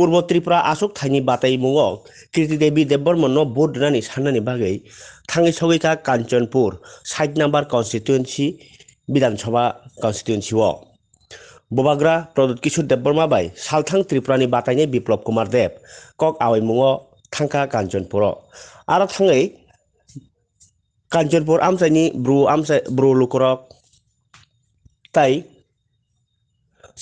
पूर्व त्रिपुरा आसुक थाइनि बाताई मुंगो कीर्ति देवी Devvarman no vote होनानै साननानै बागै थाङै सगैखा कांचनपुर 60 नम्बर कन्स्टिट्युएन्सी विधानसभा कन्स्टिट्युएन्सी ओ बोबाग्रा प्रदुत किशोर देवबर्मा बाय सालथां त्रिपुरानि बातायनि बिप्लब कुमार देव कक आवै मुंगो थांखा कांचनपुर आरो थाङै कांचनपुर आमसाइनि ब्रु लुकरक ताई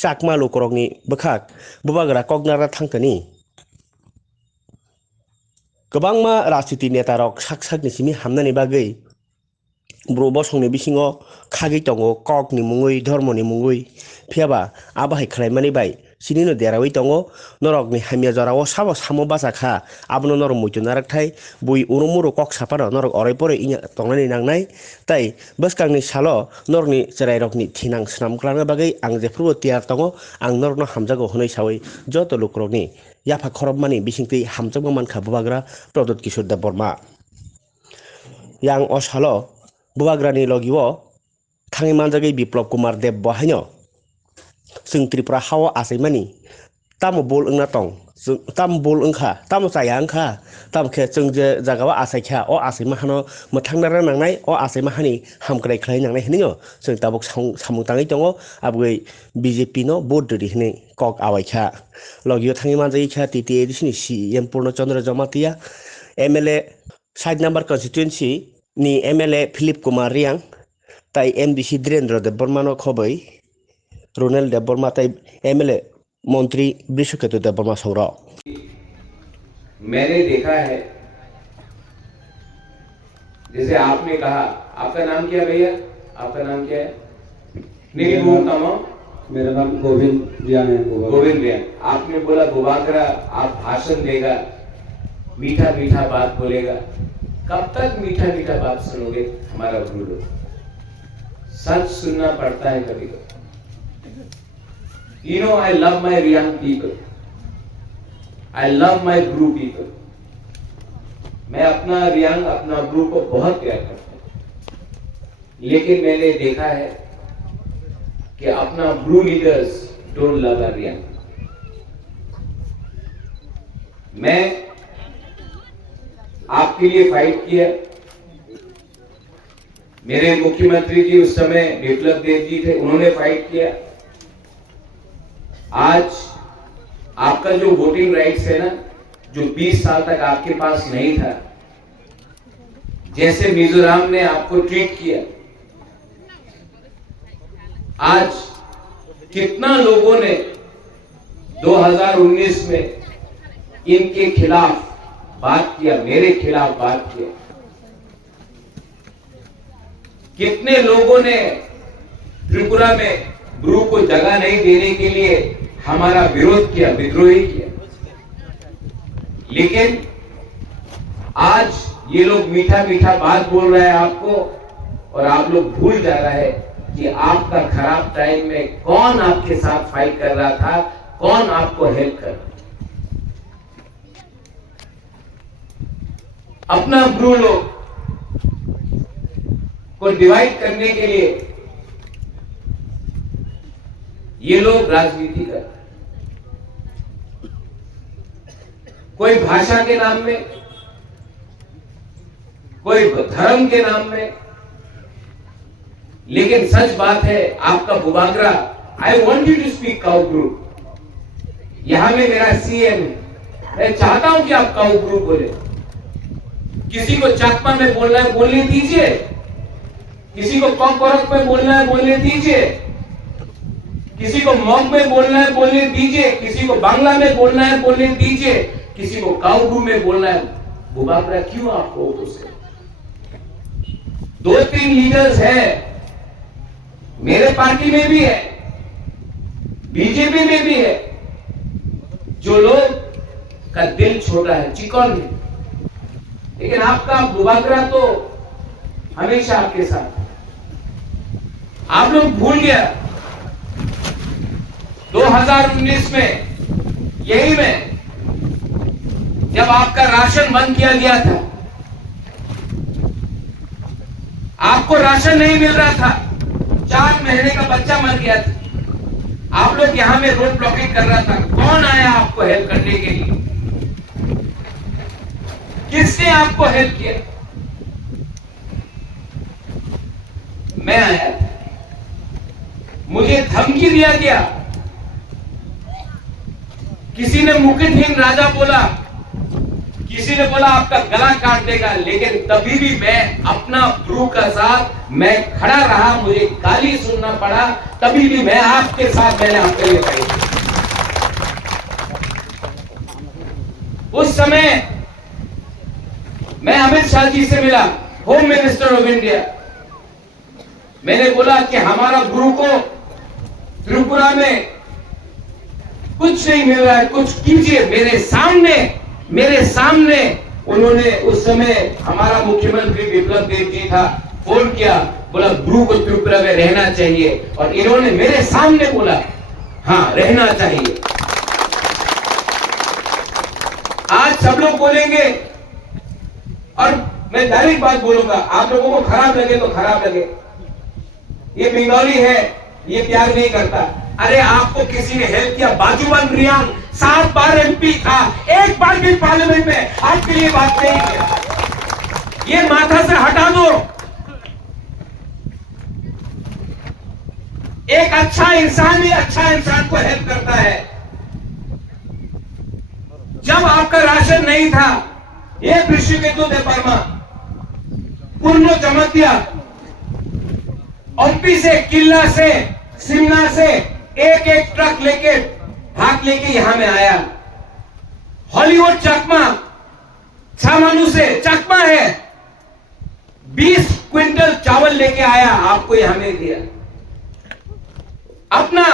चाकमा लुकरकनि बखाक बोबाग्रा कगनारा थांखनि गोबांमा राजनीति नेता रक साक निसिमि हामनानै बागै ब्रु बसंनि बिसिङाव खागै दङो ककनि मुङै धर्मनि मुङै फियाबा आबाहाय खालामनानै बाय सिनिनो देरावै दङो नरकनि हामिया जराव साबो सामो बासाखा आबनो नरक मुइतु नारकथाय बुइ उरुमुरु कक सापानो नरक अरायपरे इnya तंनानै नांनाय ताई बसकांनि सालो नरकनि जेराय रकनि थिनां स्नामग्लानो बागै आं जेफ्रुबो तियार दङो आं नरकनो हामजागो होनै सावै जत लुकरकनि याफा खरबमानि बिसिंथै हामजागो मानखा बुबाग्रा प्रदुत किशोर देवबर्मा yang osalo बुबाग्रानि लगिओ थाङै मानजागै बिप्लब कुमार देव बहायनो जों त्रिपुरा हाव आसायमानि तामो बल ओंना दं ताम बल ओंखा ताम जाया ओंखा तामखे जों जे जागावा आसायख्या अ आसायमा हानो मोथांनारा नांनाय अ आसायमा हानि हामग्राय खालाय नांनाय हनियो जों ताबक सामुताङै दङ आबगै बीजेपी नो भोट दरि हनै कक आवायख्या लगिओ थाङै मानजागैख्या टीटी एडिसनि सीएम पूर्णचंद्र जमातिया एमएलए 60 नम्बर कन्स्टिट्युएन्सी नि एमएलए फिलिप कुमार रियांग ताई एमडीसी धीरेन्द्र देवबर्मा नो खबै रोनेल देवबर्मा ताई एमएलए मंत्री विश्वकेतु देवबर्मा सौरा मैंने देखा है जैसे आपने कहा आपका नाम क्या भैया आपका नाम क्या है नहीं बोलता हूं मेरा नाम गोविंद रियांग है गोविंद रियांग आपने बोला बुबाग्रा आप भाषण देगा मीठा मीठा बात बोलेगा कब तक मीठा मीठा बात सुनोगे हमारा गुरु सच सुनना पड़ता है कभी कभी You know, I love my Riang people. I love my Bru people. मैं अपना रियांग अपना ब्रू को बहुत प्यार करता हूं लेकिन मैंने देखा है कि अपना Bru leaders don't love a Reang मैं आपके लिए फाइट किया मेरे मुख्यमंत्री जी उस समय बिप्लब देव जी थे उन्होंने फाइट किया आज आपका जो वोटिंग राइट्स है ना जो 20 साल तक आपके पास नहीं था जैसे मिजोरम ने आपको ट्रीट किया आज कितना लोगों ने 2019 में इनके खिलाफ बात किया मेरे खिलाफ बात किया कितने लोगों ने त्रिपुरा में ब्रू को जगह नहीं देने के लिए हमारा विरोध किया विद्रोही किया लेकिन आज ये लोग मीठा मीठा बात बोल रहे हैं आपको और आप लोग भूल जा रहे हैं कि आपका खराब टाइम में कौन आपके साथ फाइट कर रहा था कौन आपको हेल्प कर रहा था अपना ब्रू लोग को डिवाइड करने के लिए ये लोग राजनीति कर रहे हैं कोई भाषा के नाम में कोई धर्म के नाम में लेकिन सच बात है आपका बुबाग्रा I want you to speak काउ ब्रू यहां में मेरा सीएम है मैं चाहता हूं कि आप काउ ब्रू बोले किसी को चाकमा में बोलना है बोलने दीजिए किसी को कॉकरक में बोलना है बोलने दीजिए किसी को मॉग में बोलना है बोलने दीजिए किसी को बांग्ला में बोलना है बोलने दीजिए किसी को काउब्रू में बोलना है बुबाग्रा क्यों आपको उसे 2-3 लीडर्स हैं मेरे पार्टी में भी है बीजेपी में भी है जो लोग का दिल छोटा है चिकन है लेकिन आपका बुबाग्रा तो हमेशा आपके साथ आप लोग भूल गया 2019 में यही में जब आपका राशन बंद किया गया था आपको राशन नहीं मिल रहा था 4 महीने का बच्चा मर गया था आप लोग यहां में रोड ब्लॉकेट कर रहा था, कौन आया आपको हेल्प करने के लिए? किसने आपको हेल्प किया? मैं आया, मुझे धमकी दिया गया, किसी ने मुकुटहीन राजा बोला, किसी ने बोला आपका गला काट देगा, लेकिन तभी भी मैं अपना ब्रू का साथ मैं खड़ा रहा। मुझे गाली सुनना पड़ा, तभी भी मैं आपके साथ, मैंने आपके लिए खड़ी। उस समय मैं अमित शाह जी से मिला, होम मिनिस्टर ऑफ इंडिया। मैंने बोला कि हमारा ब्रू को त्रिपुरा में कुछ नहीं मिल रहा है, कुछ कीजिए। मेरे सामने उन्होंने, उस समय हमारा मुख्यमंत्री बिप्लब देव जी था, फोन किया, बोला ब्रू को त्रिपुरा में रहना चाहिए, और इन्होंने मेरे सामने बोला हाँ रहना चाहिए। आज सब लोग बोलेंगे, और मैं डायरेक्ट बात बोलूंगा, आप लोगों को खराब लगे तो खराब लगे, ये बंगाली है, ये प्यार नहीं करता। अरे आपको किसी ने हेल्प किया? बाजूबंद रियांग 7 बार एमपी था, एक बार भी पार्लियामेंट में आपके लिए बात नहीं किया। ये माथा से हटा दो। एक अच्छा इंसान ही अच्छा इंसान को हेल्प करता है। जब आपका राशन नहीं था, ये ऋषिकेतु देवर्मा पूर्ण जमातिया ओपी से, किला से, शिमला से एक ट्रक लेके भाग लेके यहां में आया। हॉलीवुड चकमा छामानू से चकमा है, 20 क्विंटल चावल लेके आया, आपको यहां में दिया। अपना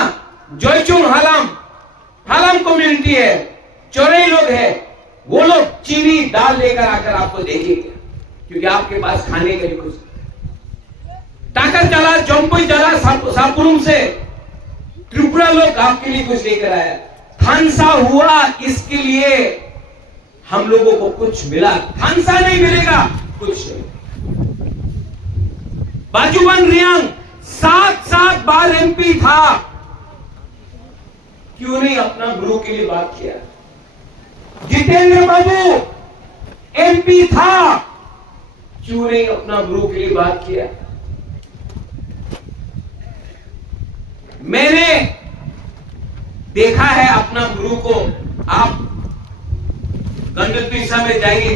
जोईचुंग हालाम कम्युनिटी है, चौरई लोग है, वो लोग चीनी दाल लेकर आकर आपको देंगे, क्योंकि आपके पास खाने के लिए कुछ। टाकर चला, जम्पुई चला, सापुरुम से त्रिपुरा लोग आपके लिए कुछ लेकर आया। थानसा हुआ, इसके लिए हम लोगों को कुछ मिला। थानसा नहीं मिलेगा, कुछ नहीं। बाजूबंद रियांग 7 बार एमपी था, क्यों नहीं अपना ब्रू के लिए बात किया? जितेंद्र बाबू एमपी था, क्यों नहीं अपना ब्रू के लिए बात किया? मैंने देखा है अपना ब्रू को। आप गंडकीसा में जाइए,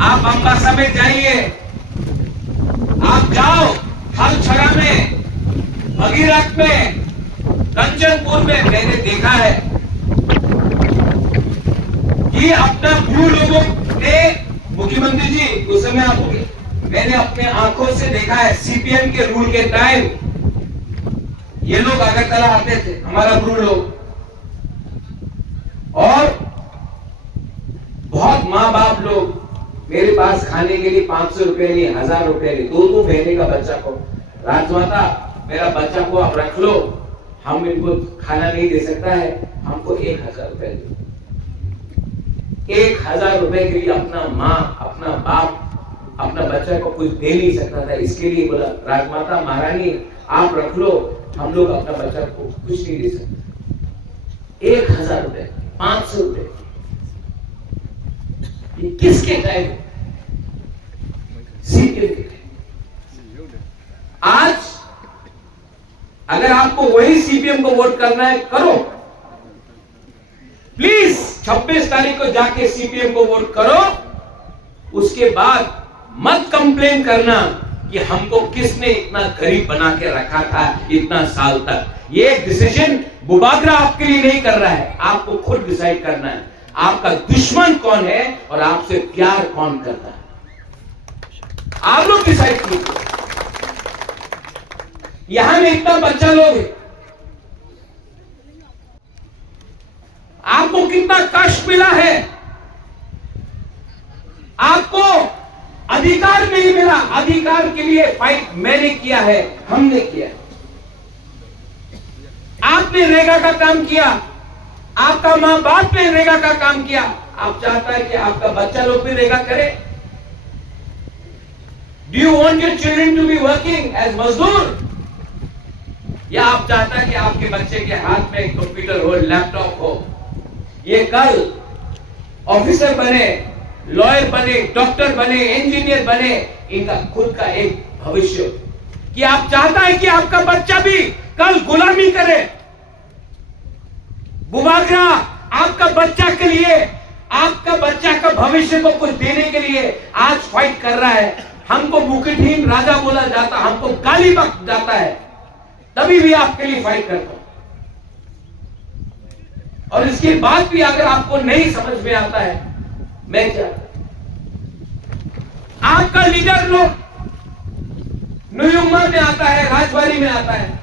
आप अंबासा में जाइए, आप जाओ हलछड़ा में, भगीरथ में, कंचनपुर में, मैंने देखा है कि अपना ब्रू लोगों ने, मुख्यमंत्री जी उस समय आप, मैंने अपने आंखों से देखा है, सीपीएम के रूल के टाइम ये लोग अगरतला आते थे, हमारा ब्रू लोग, और बहुत माँ बाप लोग मेरे पास खाने के लिए 500 रुपए नहीं, 1000 रुपए नहीं, 2 महीने का बच्चा को, राजमाता मेरा बच्चा को आप रख लो, हम इनको खाना नहीं दे सकता है, हमको 1000 रुपए दो। 1000 रुपए के लिए अपना माँ, अपना बाप अपना बच्चा को कुछ दे नहीं सकता था, इसके लिए बोला राजमाता महारानी आप रख लो, हम लोग अपना बच्चा को कुछ नहीं दे सकते। 1000 रुपए, 500 रुपए, ये किसके टाइम? सीपीएम के टाइम। आज अगर आपको वही सीपीएम को वोट करना है, करो प्लीज। 26 तारीख को जाके सीपीएम को वोट करो, उसके बाद मत कंप्लेन करना कि हमको किसने इतना गरीब बना के रखा था इतना साल तक। ये डिसीजन बुबागरा आपके लिए नहीं कर रहा है, आपको खुद डिसाइड करना है आपका दुश्मन कौन है और आपसे प्यार कौन करता है। आप लोग डिसाइड कीजिए। यहां में इतना बच्चा लोग है, आपको कितना कष्ट मिला है, आपको अधिकार नहीं मिला। अधिकार के लिए फाइट मैंने किया है, हमने किया है। आपने रेगा का काम किया, आपका मां बाप ने रेगा का काम किया। आप चाहता है कि आपका बच्चा लोग भी रेगा करे? Do you want your children to be working as मजदूर? या आप चाहता है कि आपके बच्चे के हाथ में कंप्यूटर हो, लैपटॉप हो, ये कल ऑफिसर बने, लॉयर बने, डॉक्टर बने, इंजीनियर बने, इनका खुद का एक भविष्य, कि आप चाहता है कि आपका बच्चा भी कल गुलामी करे। बुबागरा आपका बच्चा के लिए, आपका बच्चा का भविष्य को कुछ देने के लिए आज फाइट कर रहा है। हमको मुकुटहीन राजा बोला जाता, हमको गाली बक जाता है, तभी भी आपके लिए फाइट करता हूं। और इसके बाद भी अगर आपको नहीं समझ में आता है मैं क्या, आपका लीडर लोग न्यूयुम्मा में आता है, राजवाड़ी में आता है,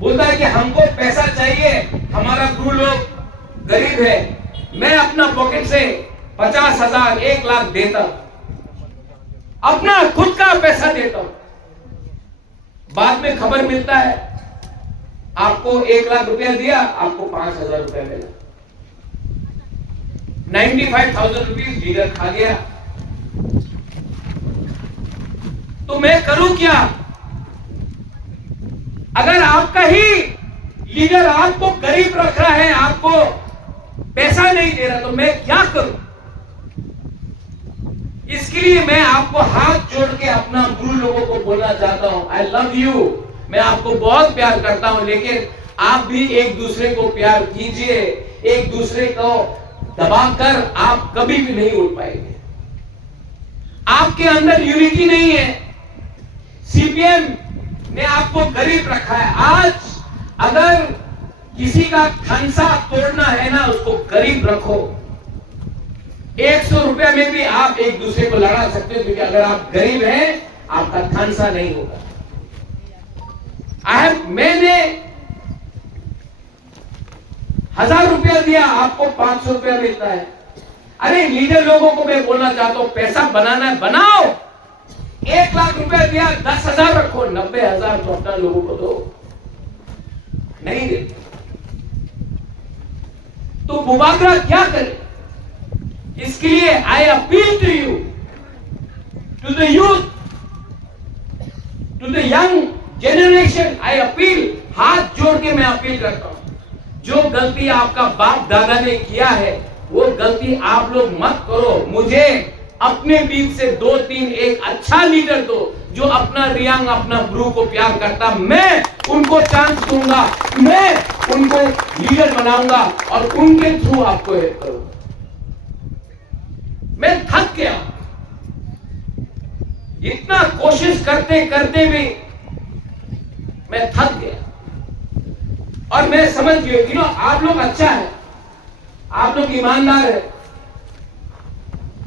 बोलता है कि हमको पैसा चाहिए, हमारा गुरु लोग गरीब है, मैं अपना पॉकेट से 50,000 1 लाख देता, अपना खुद का पैसा देता हूं। बाद में खबर मिलता है आपको 1 लाख रुपया दिया, आपको 5,000 रुपया मिला, 95,000 रुपीज लीडर खा गया। तो मैं करूं क्या? अगर आपका ही लीडर आपको गरीब रख रहा है, आपको पैसा नहीं दे रहा, तो मैं क्या करूं? इसके लिए मैं आपको हाथ जोड़ के अपना गुरु लोगों को बोलना चाहता हूं, आई लव यू, मैं आपको बहुत प्यार करता हूं, लेकिन आप भी एक दूसरे को प्यार कीजिए। एक दूसरे को दबाकर आप कभी भी नहीं उठ पाएंगे। आपके अंदर यूनिटी नहीं है। सीपीएम ने आपको गरीब रखा है। आज अगर किसी का खंसा तोड़ना है ना, उसको गरीब रखो। 100 रुपया में भी आप एक दूसरे को लड़ा सकते हो, क्योंकि अगर आप गरीब हैं आपका खंसा नहीं होगा। मैंने 1000 रुपया दिया, आपको 500 रुपया मिलता है। अरे लीडर लोगों को मैं बोलना चाहता हूं, पैसा बनाना है बनाओ। 1 लाख रुपया दिया, 10,000 रखो, 90,000 तो अपना लोगों को दो। नहीं देते तो बुबागरा क्या करे? इसके लिए I appeal to you, to the youth, to the young generation, I appeal, हाथ जोड़ के मैं अपील करता हूं, जो गलती आपका बाप दादा ने किया है वो गलती आप लोग मत करो। मुझे अपने बीच से 2-3 एक अच्छा लीडर दो, जो अपना रियांग, अपना गुरु को प्यार करता, मैं उनको चांस दूंगा, मैं उनको लीडर बनाऊंगा और उनके थ्रू आपको हेल्प करूंगा। मैं थक गया, इतना कोशिश करते करते भी मैं थक गया। और मैं समझ गया, आप लोग अच्छा है, आप लोग ईमानदार है,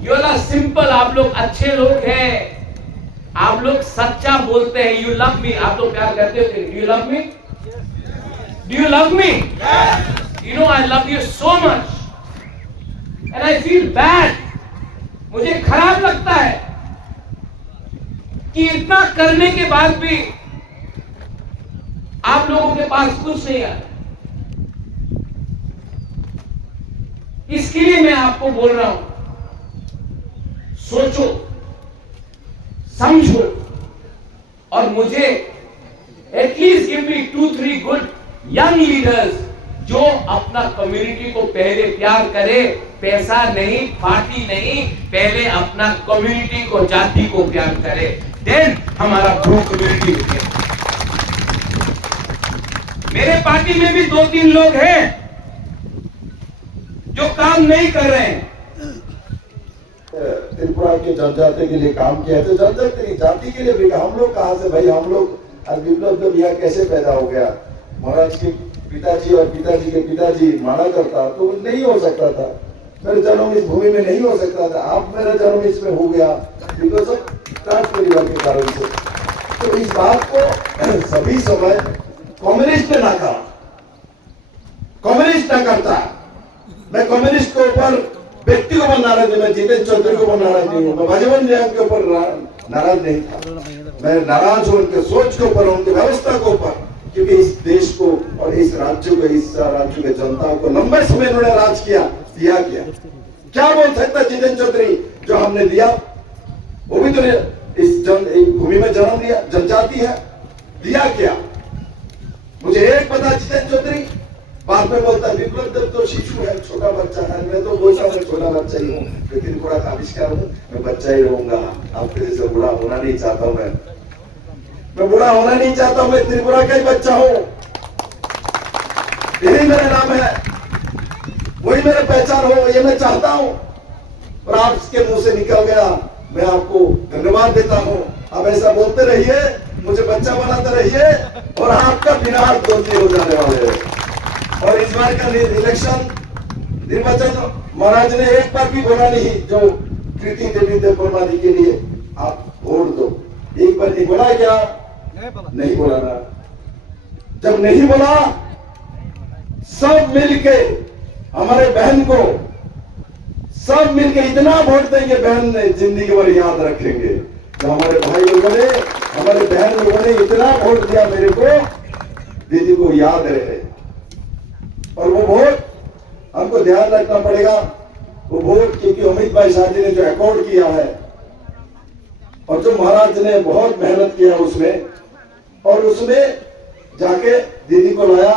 यू आर सिंपल, आप लोग अच्छे लोग हैं, आप लोग सच्चा बोलते हैं। यू लव मी, आप लोग प्यार करते हो। Do you love me? Do you love me? You know I love you so much and I feel bad. मुझे खराब लगता है कि इतना करने के बाद भी आप लोगों के पास कुछ नहीं आता। इसके लिए मैं आपको बोल रहा हूं, सोचो, समझो और मुझे at least give me 2-3 good young leaders जो अपना कम्युनिटी को पहले प्यार करे, पैसा नहीं, पार्टी नहीं, पहले अपना कम्युनिटी को, जाति को प्यार करे, देन हमारा ग्रुप कम्युनिटी होगी। मेरे पार्टी में भी 2-3 लोग हैं जो काम नहीं कर रहे हैं। त्रिपुरा के जनजाति के लिए काम किया, तो जनजाति जाति के लिए भी हम लोग कहां से भाई, हम लोग विप्लव जब यह कैसे पैदा हो गया? महाराज के पिताजी और पिताजी के पिताजी माना करता तो नहीं हो सकता था। मेरा जन्म इस भूमि में नहीं हो सकता था। आप मेरा जन्म इसमें हो गया बिकॉज ऑफ ट्रांस परिवार के कारण से। तो इस बात को सभी समय कम्युनिस्ट ने ना कहा, कम्युनिस्ट ना करता। मैं कम्युनिस्ट के ऊपर व्यक्ति को ऊपर नाराज नहीं, मैं जितेंद्र चौधरी को ऊपर नाराज नहीं हूँ, मैं भजवन रियांग के ऊपर नाराज नहीं था। मैं नाराज हूं उनके सोच के ऊपर, उनकी व्यवस्था के ऊपर, क्योंकि इस देश को और इस राज्य को, इस राज्य के जनता को लंबे समय उन्होंने राज किया, दिया किया। क्या बोल सकता जितेंद्र चौधरी जो हमने दिया? वो भी तो इस भूमि में जन्म लिया, जनजाति है, दिया क्या? मुझे एक पता, जितेंद्र चौधरी बाद में बोलता विप्लव देव तो शिशु है, छोटा बच्चा है। मैं तो बोलता मैं छोटा बच्चा ही हूँ, लेकिन त्रिपुरा का आविष्कार हूँ, मैं बच्चा ही रहूंगा। आपके जैसे बुरा होना नहीं चाहता हूँ, मैं बुरा होना नहीं चाहता हूँ, मैं त्रिपुरा का ही बच्चा हूँ। यही मेरा नाम है, वही मेरा पहचान हो, ये मैं चाहता हूँ। और आपके मुंह से निकल गया, मैं आपको धन्यवाद देता हूँ। आप ऐसा बोलते रहिए, मुझे बच्चा बनाते रहिए, और आपका विनाश दोषी हो जाने वाले हैं। और इस बार का इलेक्शन निर्वाचन महाराज ने एक बार भी बोला नहीं, जो कृति देवी देववर्मा जी के लिए आप वोट दो, एक बार नहीं बोला क्या? नहीं बोला ना। जब नहीं बोला, सब मिलके हमारे बहन को, सब मिलके इतना वोट देंगे, बहन ने जिंदगी भर याद रखेंगे। तो हमारे भाई लोगों ने, हमारे बहन लोगों ने इतना वोट दिया मेरे को, दीदी को याद रहे। और वो वोट हमको ध्यान रखना पड़ेगा, वो वोट क्योंकि अमित भाई शाह जी ने जो अकॉर्ड किया है, और जो महाराज ने बहुत मेहनत किया उसमें, और उसमें जाके दीदी को लाया।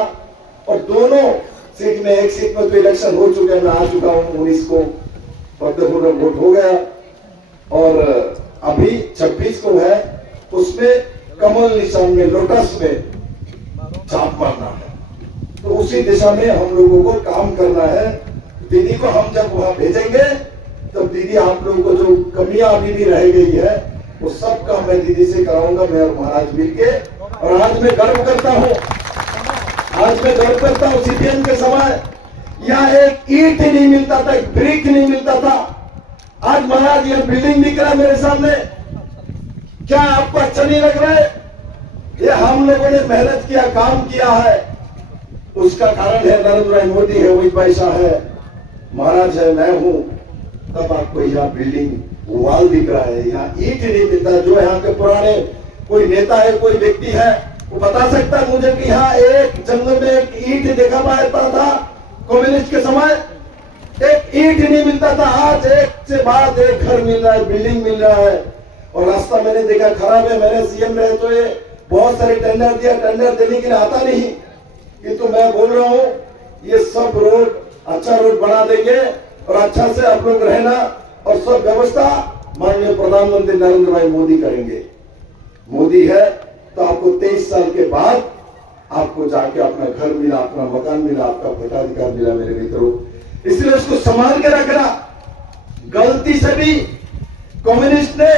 और दोनों सीट में, एक सीट में तो इलेक्शन हो चुके हैं, मैं आ चुका हूं 19 को फतेहपुर में वोट हो गया, और अभी 26 को है, उसमें कमल निशान में, लोटस में छाप मारना है। तो उसी दिशा में हम लोगों को काम करना है। दीदी को हम जब वहां भेजेंगे, तब दीदी आप लोगों को जो कमियां अभी भी रह गई है, वो सब काम मैं दीदी से कराऊंगा, मैं और महाराज मिलके। और आज मैं गर्व करता हूं, आज मैं गर्व करता हूं, सीपीएम के समय यहाँ एक ईंट नहीं मिलता था, एक ब्रिक नहीं मिलता था। आज महाराज यह बिल्डिंग दिख रहा है मेरे सामने, क्या आपको अच्छा नहीं लग रहा है? ये हम लोगों ने मेहनत किया, काम किया है, उसका कारण है नरेंद्र भाई मोदी है, अमित भाई शाह है, महाराज है, मैं हूं। तब आपको यहाँ बिल्डिंग वॉल दिख रहा है, यहाँ ईंट नहीं मिलता। जो यहाँ के पुराने कोई नेता है, कोई व्यक्ति है, वो बता सकता है मुझे कि यहाँ एक जंगल में एक ईंट देखा पाता था कम्युनिस्ट के समय? एक ईंट नहीं मिलता था। आज एक से बाद एक घर मिल रहा है, बिल्डिंग मिल रहा है। और रास्ता मैंने देखा खराब है, मैंने सीएम रहे तो ये बहुत सारे टेंडर दिया, टेंडर देने के लिए आता नहीं, किंतु मैं बोल रहा हूँ ये सब रोड अच्छा रोड बना देंगे, और अच्छा से आप लोग रहना, और सब व्यवस्था माननीय प्रधानमंत्री नरेंद्र भाई मोदी करेंगे। मोदी है तो आपको 23 साल के बाद आपको जाके अपना घर मिला, अपना मकान मिला, आपका भोटाधिकार मिला मेरे मित्रों। इसलिए उसको संभाल के रखना। गलती से भी कम्युनिस्ट ने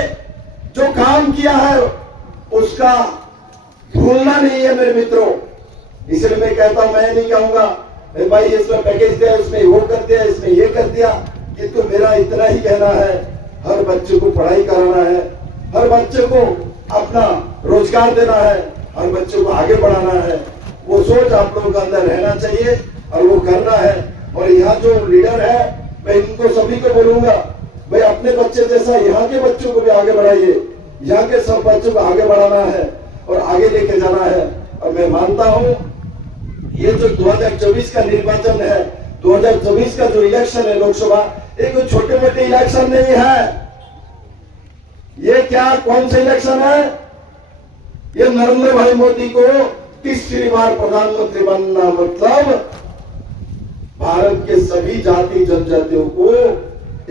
जो काम किया है उसका भूलना नहीं है मेरे मित्रों। इसलिए मैं कहता हूं, मैं नहीं कहूंगा भाई इसमें पैकेज दिया, इसमें वो कर दिया, इसमें ये कर दिया, किंतु मेरा इतना ही कहना है, हर बच्चे को पढ़ाई कराना है, हर बच्चे को अपना रोजगार देना है, हर बच्चे को आगे बढ़ाना है। वो सोच आप लोगों के अंदर रहना चाहिए और वो करना है। और यहाँ जो लीडर है, मैं इनको सभी को बोलूंगा, भाई अपने बच्चे जैसा यहाँ के बच्चों को भी आगे बढ़ाइए। यहाँ के सब बच्चों को आगे बढ़ाना है और आगे लेके जाना है। और मैं मानता हूँ ये जो 2024 का निर्वाचन है, 2024 का जो इलेक्शन है लोकसभा, ये कोई छोटे मोटे इलेक्शन नहीं है। ये क्या, कौन सा इलेक्शन है? ये नरेंद्र भाई मोदी को तीसरी बार प्रधानमंत्री बनना मतलब भारत के सभी जाति जनजातियों को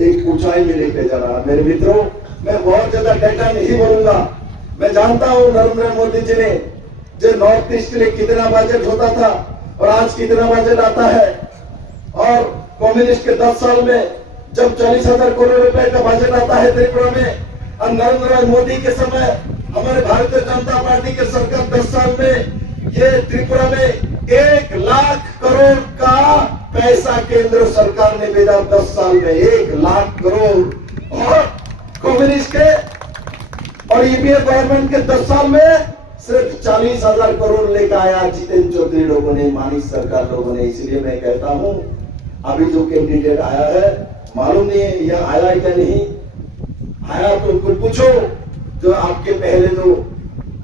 एक ऊंचाई में लेके जाना। मेरे मित्रों, मैं बहुत ज्यादा डेटा नहीं बोलूंगा। मैं जानता हूं नरेंद्र मोदी जी ने जो नॉर्थ ईस्ट के लिए कितना बजट होता था और आज कितना बजट आता है। और कम्युनिस्ट के 10 साल में जब 40,000 करोड़ रुपए का बजट आता है त्रिपुरा में, और नरेंद्र मोदी के समय हमारे भारतीय जनता पार्टी के सरकार 10 साल में ये त्रिपुरा में 1 लाख करोड़ का पैसा केंद्र सरकार ने भेजा। 10 साल में 1 लाख करोड़। और कम्युनिस्ट के और यूपीए गवर्नमेंट के 10 साल में सिर्फ 40,000 करोड़ लेकर आया जितेंद्र चौधरी लोगों ने, मानिक सरकार लोगों ने। इसलिए मैं कहता हूं अभी जो कैंडिडेट आया है, मालूम नहीं है यह आया क्या नहीं आया, तो उनको पूछो। जो आपके पहले जो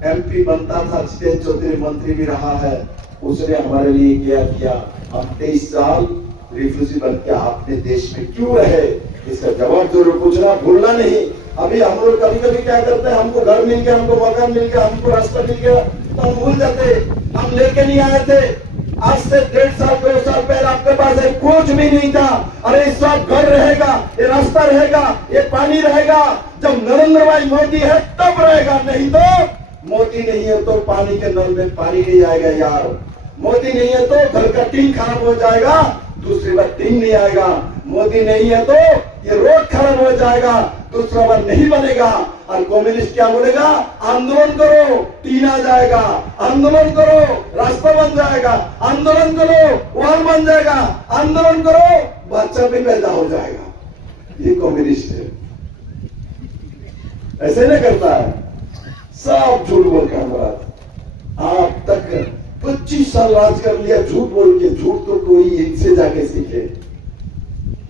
एमपी बनता था, जितेंद्र चौधरी मंत्री भी रहा है, उसने हमारे लिए क्या किया। अब 23 साल रिफ्यूजी बन के आपने देश में क्यों रहे, इसका जवाब जरूर पूछना, भूलना नहीं। अभी हम लोग कभी कभी क्या करते हैं, हमको घर मिल गया, हमको मकान मिल गया, हमको रास्ता मिल गया, तो हम भूल जाते हैं हम लेके नहीं आए थे। आज से 1.5 साल 2 साल पहले आपके पास एक कुछ भी नहीं था। अरे इस वक्त घर रहेगा, ये रास्ता रहेगा, ये पानी रहेगा। जब नरेंद्र भाई मोदी है तब रहेगा, नहीं तो मोदी नहीं है तो पानी के नल में पानी नहीं आएगा यार। मोदी नहीं है तो घर का टीन खराब हो जाएगा, दूसरी बार टीन नहीं आएगा। मोदी नहीं है तो ये रोड खराब हो जाएगा, दूसरा बार नहीं बनेगा। और कम्युनिस्ट क्या बोलेगा? आंदोलन करो, टीन आ जाएगा। आंदोलन करो, रास्ता बन जाएगा। आंदोलन करो, वॉल बन जाएगा। आंदोलन करो, बच्चा भी पैदा हो जाएगा। ये कम्युनिस्ट है, ऐसे नहीं करता है। सब झूठ बोल के हमारा आप तक 25 साल राज कर लिया झूठ बोल के। झूठ तो कोई इनसे जाके सीखे।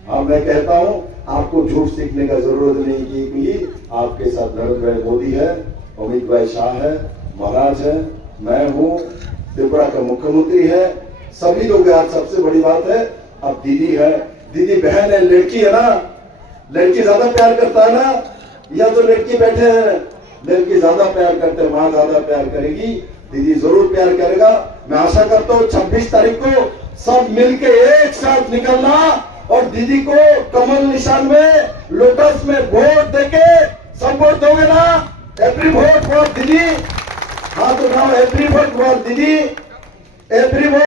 अब मैं कहता हूं आपको झूठ सीखने का जरूरत नहीं क्योंकि आपके साथ नरेंद्र भाई मोदी है, अमित भाई शाह है, महाराज है, मैं हूं, त्रिपुरा का मुख्यमंत्री है, सभी लोग हैं। आज सबसे बड़ी बात है अब दीदी है, दीदी बहन है, लड़की है ना। लड़की ज्यादा प्यार करता है ना, या तो लड़की बैठे हैं, लड़की ज्यादा प्यार करते हैं, मां ज्यादा प्यार करेगी, दीदी जरूर प्यार करेगा। मैं आशा करता हूँ 26 तारीख को सब मिलके एक साथ निकलना और दीदी को कमल निशान में, लोटस में वोट देके सब वोट दोगे ना? एवरी वोट फॉर दीदी। हाँ तो नाउ एवरी वोट फॉर दीदी, एवरी वोट